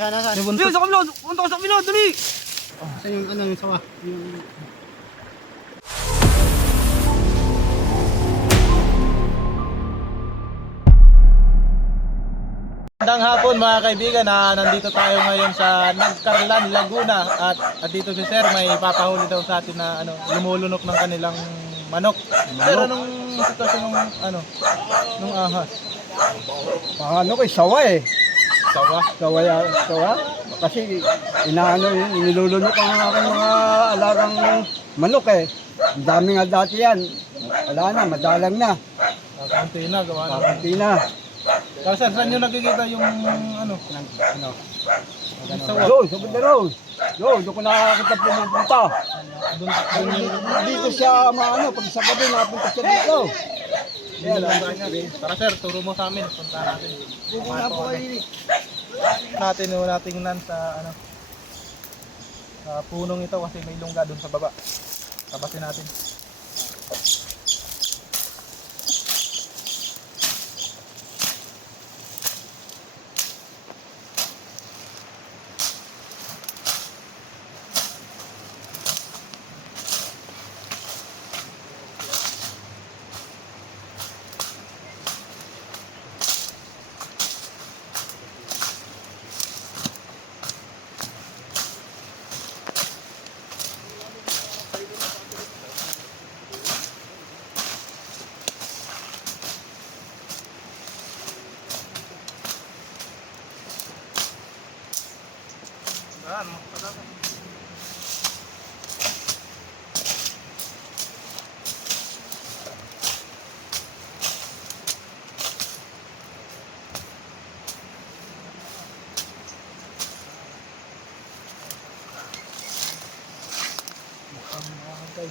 Nasaan? Yung buntot. Sa kabila! Punta ka sa kabila! Dali! Saan yung ano, yung sawa? Yung... Magandang hapon mga kaibigan, nandito tayo ngayon sa Nagcarlan, Laguna at dito si Sir may papahuli daw sa atin na lumulunok ng kanilang manok. Pero anong sitwasyon nung ahas? Ano ko, sawa eh. Sawa? Sawa. Kasi inilulunok ang aking mga alagang manok eh. Ang dami nga dati yan. Wala na, madalang na. Kakunti na, gawa na. Kakunti na. Kasi saan nyo nakikita yung sawa? Doon, sa banda road. Doon ko nakakita pumupunta. Dito siya, pag sa gabi, napunta siya dito. Tara Sir, turo mo sa amin. Punta natin. Pupunta po kayo. Natin tingnan sa sa punong ito kasi may lungga doon sa baba. Tapasin natin. Okay.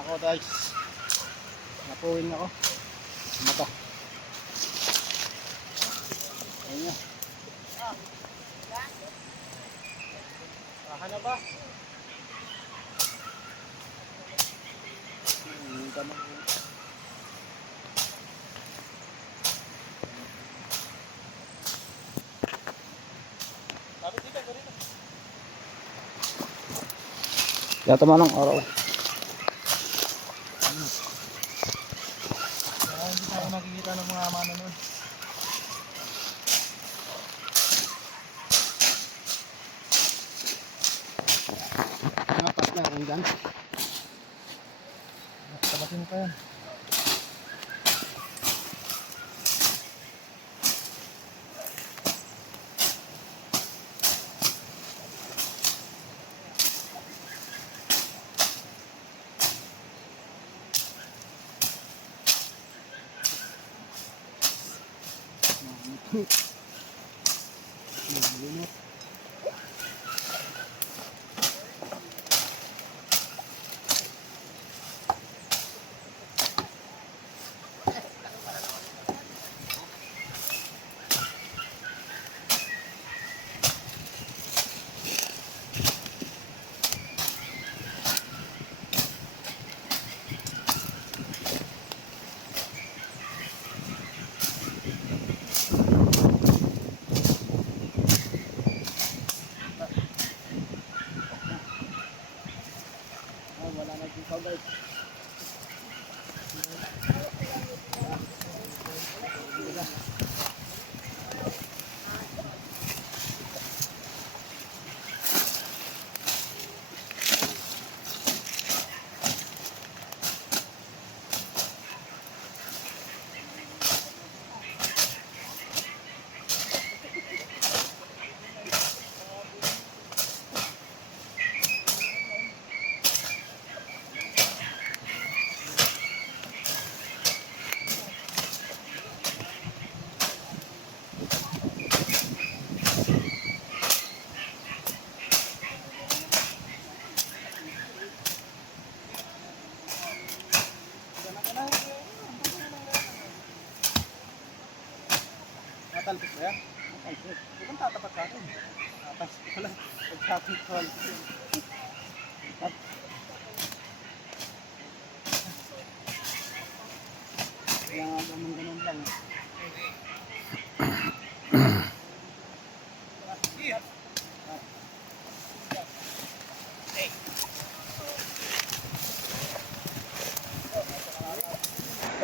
Ako guys. Napuwing ako. Mata. Ayun nga. Kahan na ba? Yata man ang araw. Hindi tayo nakikita ng mga manonood. Apat na rin dyan. Tapasin pa yan. Talpos ba yan? Talpos. Huwag kang tatapat sa akin. Tapos pala. Pagsabi ko. Kaya nga ganun lang.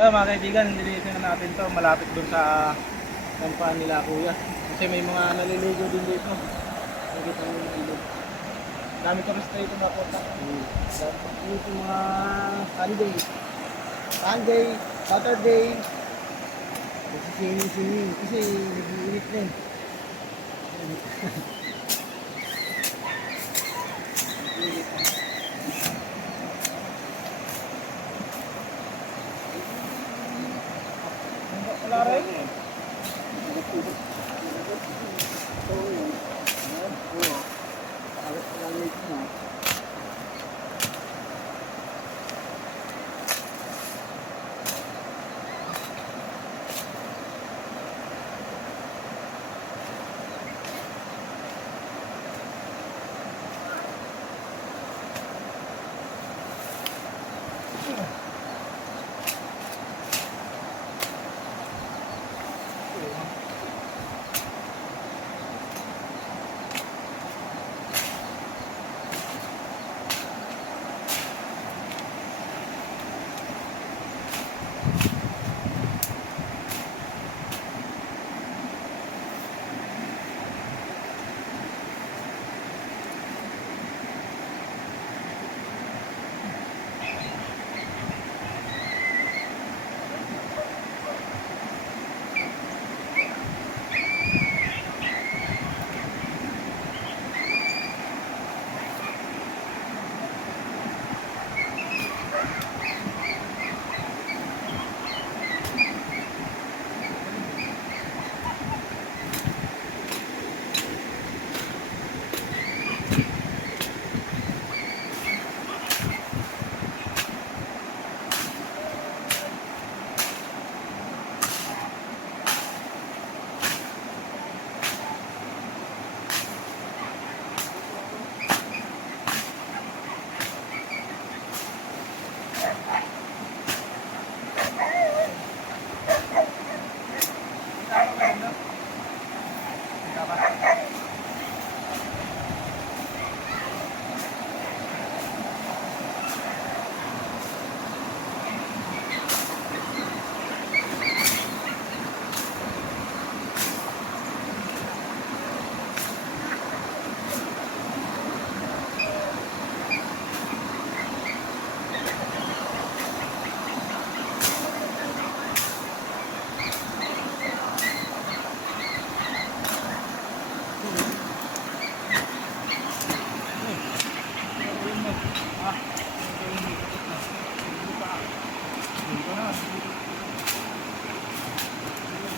Mga kaibigan, nililisin na natin to malapit dun sa kampaan nila kuya. Kasi may mga naliligo din dito. Nakikita mo yung ilog. Dami ko resta dito makota. Dito mga Sunday, Saturday. Kasi singing. Kasi nag-iinit din. Wala rin.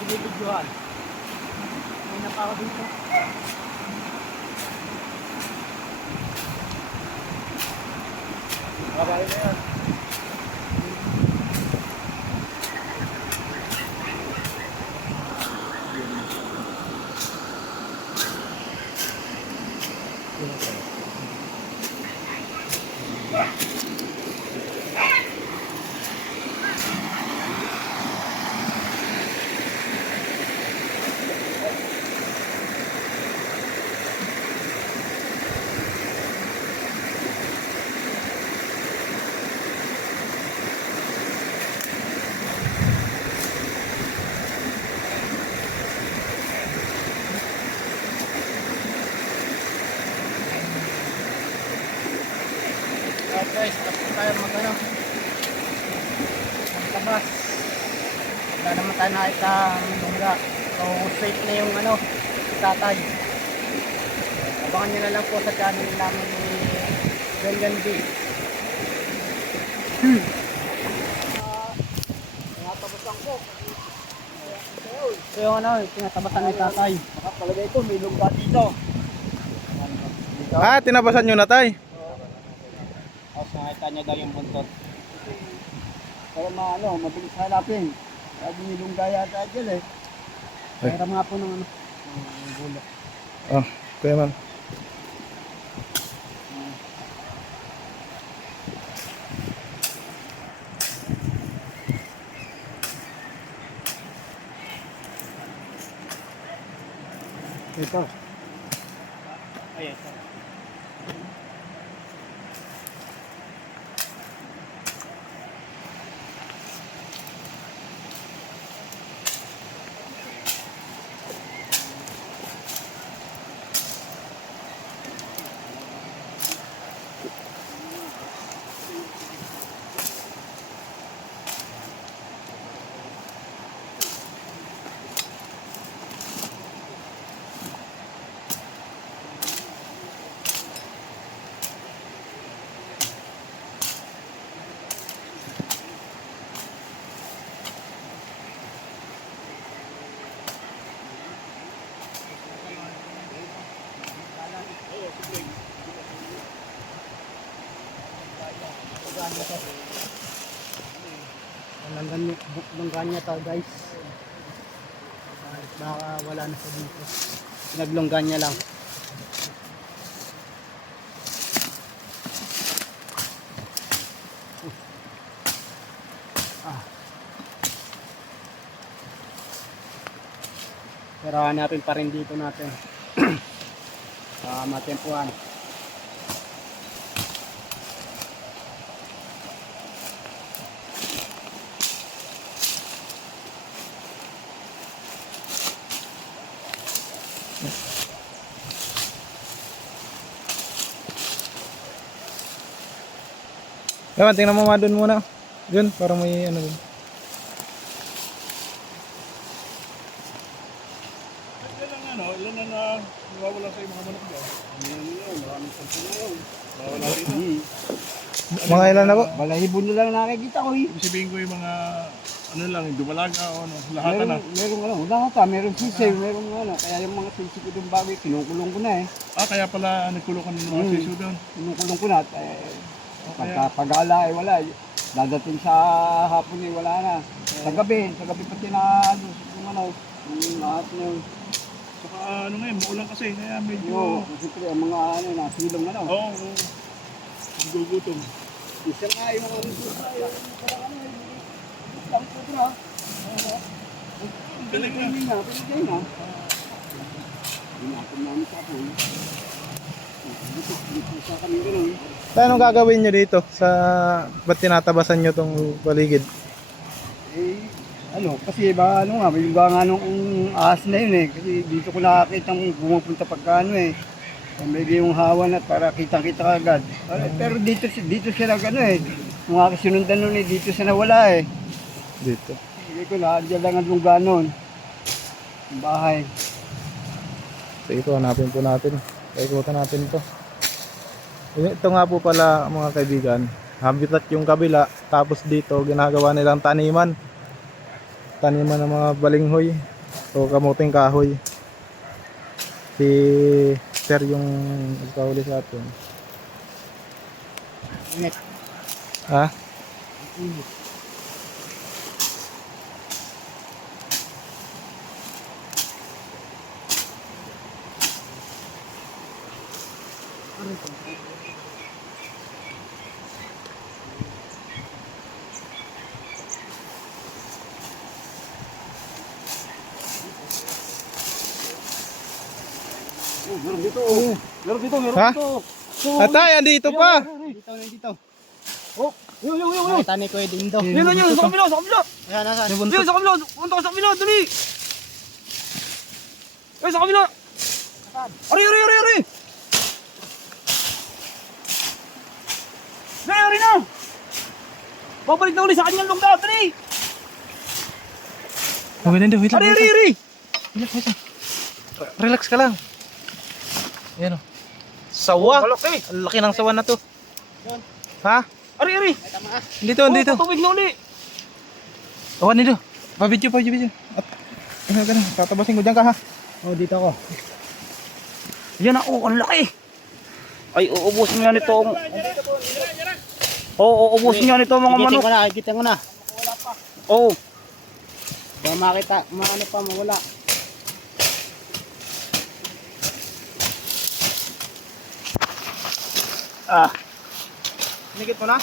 Binibidyohan. May napawa dito. Babae na yan. Guys, tapos na tayo magano. Magtabas. Wala naman tayo nakita ang lungga. So, safe na yung ano, tatay. Abangan nyo na lang po sa channel namin ni Gangan B. Tinatabasan ko. So yung ano, tinatabasan ni tatay. Nakapalagay ko, may lungga dito. Ah, tinabasan nyo na tay. Tapos nakita niya daw yung buntot. Para mabilis hanapin. Sabi ni lungga yata dyan eh. Mayroon nga po ng ano, ng gulo. Oh, kuya man. Ito. Ay, ito. Langganya to guys. Baka wala na sa dito. Naglongganya lang. Pero hanapin pa rin dito natin. Matempuhan. Kuya man, tingnan mo nga doon muna. Doon, para may ano doon. Ilan na nawawala sa mga manok dyan? Maraming sampu na yun. Nawawala dito. Mga ilan na po? Balahibo na lang nakikita ko eh. Ibig sabihin ko yung mga ano lang, yung dumalaga o ano, lahatan na. Meron ano, lahat meron sisiw, meron ano. Kaya yung mga sisiw ko doon bago, kinukulong ko na eh. Kaya pala nagkulong ka ng mga siso doon. Kinukulong ko na at pagkapagala eh wala. Dadating sa hapon eh wala na. Sa gabi pati na ano, yung ano, yung lahat na yun. Saka ano ngayon, maulan kasi, kaya medyo... Yo, siyempre ang mga ano, nasilong ano. Oo, gugutom. Isa nga yung mga parang ano, lang po na. Galing na. Pinigay na. Hinapin namin sa apoy. Dito sa kami ganun. So, anong gagawin nyo dito? Ba't tinatabasan nyo tong paligid? Eh, ano, kasi ba, ano nga, may lugar nga nung ahas na yun eh. Kasi dito ko nakakita pumupunta pagka ano eh. May yung hawan at para kitang-kita ka agad. Pero dito siya nag ano eh. Yung aking sinundan nun eh, dito siya nawala eh. Dito. Hindi ko na, dyan lang ang lugar nun. Yung bahay. Sige po, hanapin po natin. Paikutan natin ito. Ito nga po pala mga kaibigan. Habitat yung kabila. Tapos dito, ginagawa nilang taniman. Taniman ng mga balinghoy. O kamuting kahoy. Si Sir yung nagpahuli sa atin. Init. Ha? Init. Meron dito. Meron dito. Ha? Atay, andito pa. Dito. Oh, yun. Nakita ni Kuya Dindo. Yun, sa kabila. Ayan, nasaan? Yun, sa kabila. Punta ka sa kabila, dali. Ay, sa kabila. Ari. Ari na. Babalik na ulit sa kanyang lungga, dali. Wait lang. Ari. Relax ka lang. Ayan o. Sawa. Malaki. Ang laki ng sawa na to. Ha? Ari. Dito. Tubig na uli. Awan nito. Pa-video. At, ganun. Tatabasin ko dyan ka ha. Oh, dito ako. Yan ako, ang laki. Ay, uubusin nga nito. Oo, uubusin nga nito mga manok. Kikitin ko na. Oo. Baka makita, maano pa, mawala. Inigit mo na?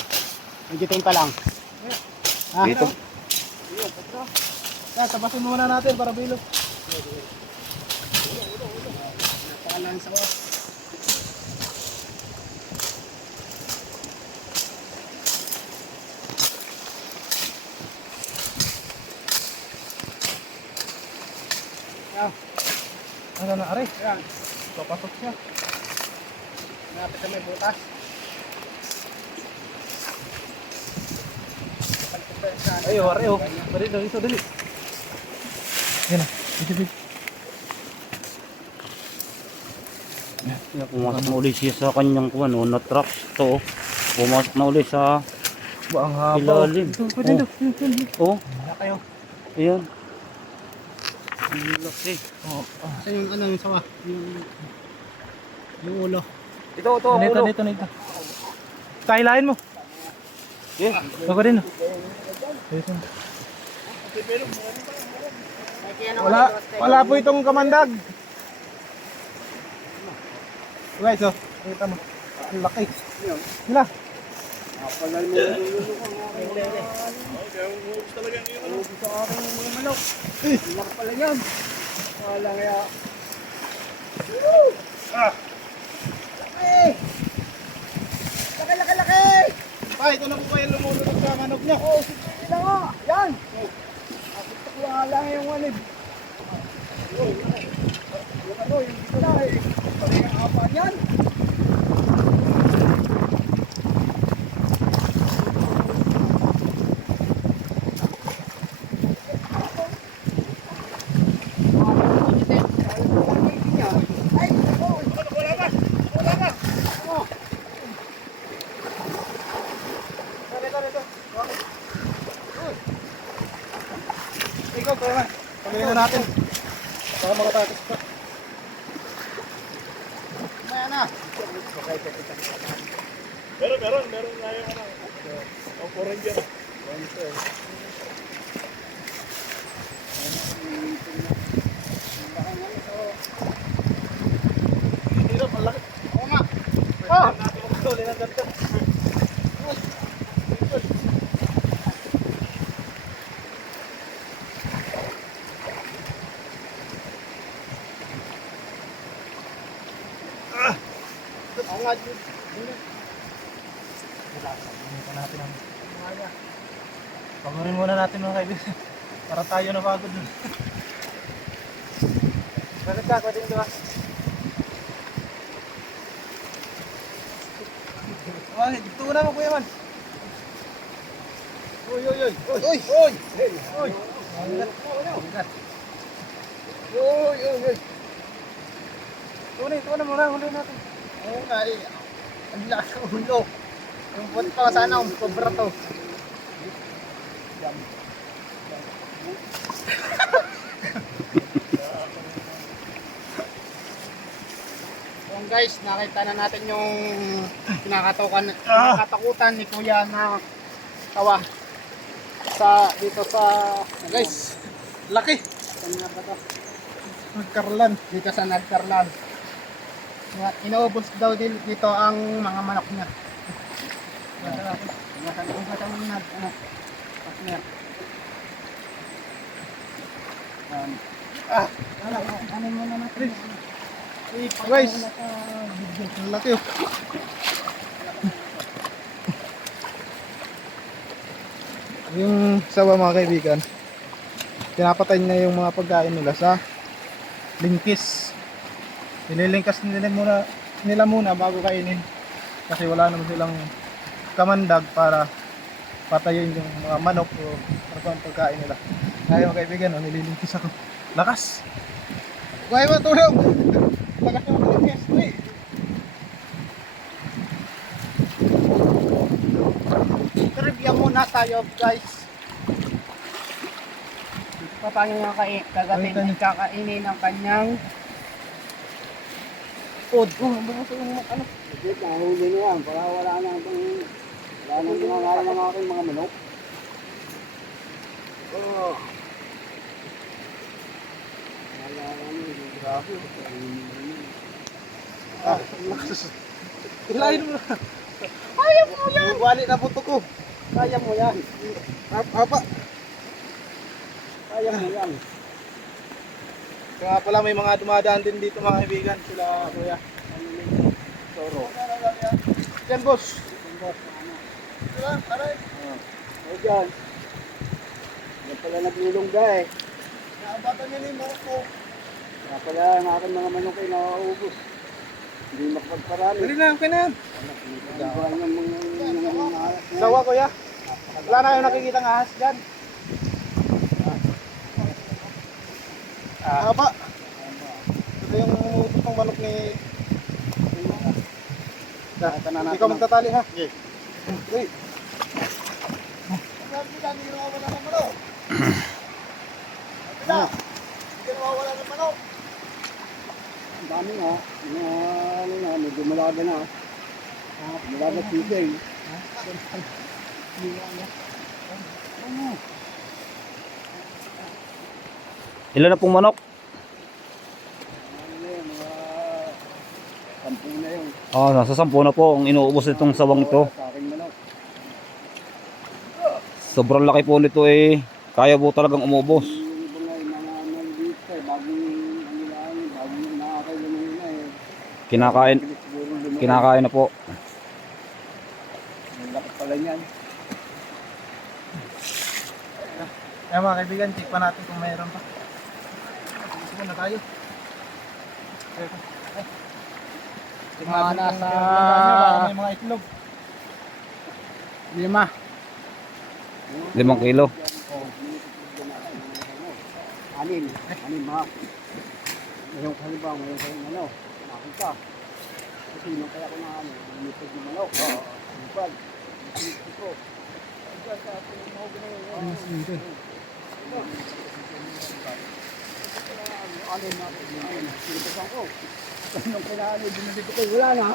Higitin pa lang. Dito. Yan, tapasin muna natin para bilog. Napakalan sa oras. Ano na, aray? Yan. Papasok siya. Napit na may butas. Ay, aray oh. Dali, dali, dali. Yan na. Isipin. Pumasok na ulit siya sa kanyang kuwan, na truck to. Pumasok na ulit sa Ba, ang haba. ilalim. Pwede daw. Oh, Wala kayo. ayan. Ang laki. Sa yung ano yung sawa. Yung ulo. Ito, Dito. Kahilahin mo. Yeah. Ako rin. Dito. Wala po itong kamandag. Guys, oh. Kita mo. Ang laki. Sila. Kapalal mo yung ulo ko. Sa aking mga manok. Laki pala yan. Wala kaya. Laki! Pa, ito na po kayo lumulunod sa manok niya. Oh, sige na nga. Yan. Kapit ko lang yung wanib. Yung ano, yung dito na eh. Pari ang apa yan. Ikaw, pero man. Pagawin na natin. Baka makatakas pa. Maya na. Meron nga yung ano. Ang Ranger. Hirap, ang laki. Oo nga. Ah! Tuloy ng ganito. Oo nga. Pagurin muna natin mga kaibigan. Para tayo na pagod dun. Bakit ka? Pwede nito ba? Bakit? Dito na mo kuya man. Uy! Ito na muna. Huli natin. Oo nga eh. Ang lakas ng ulo. Yung buwan pa sana ang sobra to. Yung guys, nakita na natin yung kinakatakutan ni Kuya na tawa dito sa guys. Laki. Saan nga ba to? Nagkarlan. Dito sa Nagkarlan. Inaubos daw dito ang mga manok niya. Ano mo na natin? Guys. Ang laki oh. Yung sawa mga kaibigan, pinapatay na yung mga pagkain nila sa lingkis. Nililingkas nila muna bago kainin. Kasi wala naman silang kamandag para patayin yung mga manok o ano pa ang pagkain nila. Kaya mga kaibigan, nililingkis ako. Lakas! Kuhay mo, tulong! Lakas yung nililingkis. Uy! Trivia muna tayo guys. Paano nga kakainin ng kanyang food? Ano? Bakit nahuli na yan? Para wala nang ginagawa ng aking mga manok. Oh. Wala naman. Grabe. Ah, lakas. Hilahin mo na. Kaya mo yan. Wali na puto ko. Kaya mo yan. Apa. Kaya mo yan. Kaya pala may mga dumadaan din dito mga kaibigan. Sila kuya. Toro. Yan boss. O dyan. Yan pala naglulungga eh. Nakabatan niya na yung manok ko. Kaya pala ang aking mga manok ay nauubos. Hindi makapagparami. Dali na, okay na yan. Gawa ng mga Sawa kuya. Wala na yung nakikita ng ahas dyan. Haba. Ito yung gustong manok ni... Hindi ka magtatali ha. Okay. Wait. Sabi ko dyan, hindi nawawala ng manok. Sabi na, hindi nawawala ng manok. Ang dami nga. Mga ano na, medyo malaga na. Malaga sisig. Ilan na pong manok? Ano yun, mga 10 na yun. Nasa 10 na po ang inuubos nitong sawang ito. Sa aking manok. Sobrang laki po nito eh. Kaya po talagang umubos. Yung iba nga, yung mga maliliit pa eh, bagong ano lang, bagong nakakailan na eh. Kinakain, Siguro lumaki. kinakain na po. Ang laki pala niyan. Kaya mga kaibigan, check pa natin kung mayroon pa. Gusto na tayo. Mga nasa Baka may mga itlog. 5. 5 kilo. Anim ha. Ngayon halimbawa, ngayon kayo ano, makita. Kasi nung kaya ko na ano, lumipad yung manok. Oo. Lumipad. Lumipad ko. Diyan sa ating mga gano'n. Anim na, sinipasan ko. Nung kailangan ay binibig ko, wala na.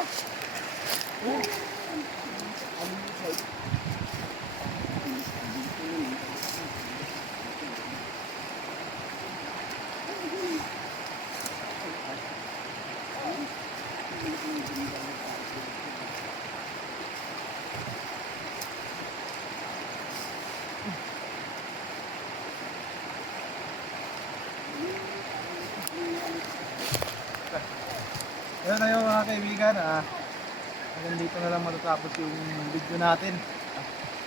Ayun na yung mga kaibigan. Hanggang dito na lang matatapos yung video natin.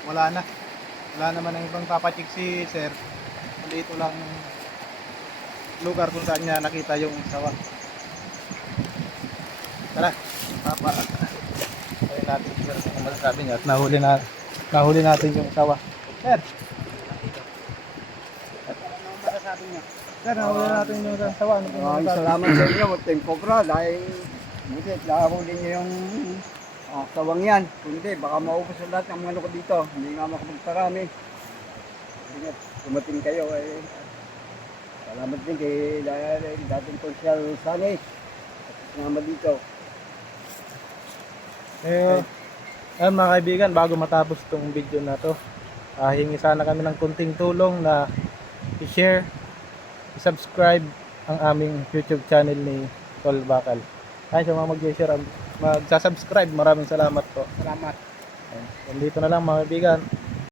Wala na. Wala naman ang ibang papacheck si sir. Dito lang lugar kung saan niya nakita yung sawa. Tara, papa. Ayun natin sir kung masasabi niya at nahuli natin yung sawa. Sir, masasabi niya. sir, nahuli natin yung sawa. Ano pong Maraming masasabi? salamat sa inyo, Tempo Bra, dahil buti, nahuli niyo yung sawang yan. Kundi, baka maubos sa lahat ng mga ko dito. Hindi nga makapagparami. Hindi nga, dumating kayo. Salamat din kay dating Consyal Sanay. At sinama dito. Ayun mga kaibigan, bago matapos itong video na to, hingi sana kami ng kunting tulong na i-share, i-subscribe ang aming YouTube channel ni Tol Bakal. Ay, sa mga mag-share, magsasubscribe, maraming salamat po. Salamat. Ayun, dito na lang mga kaibigan.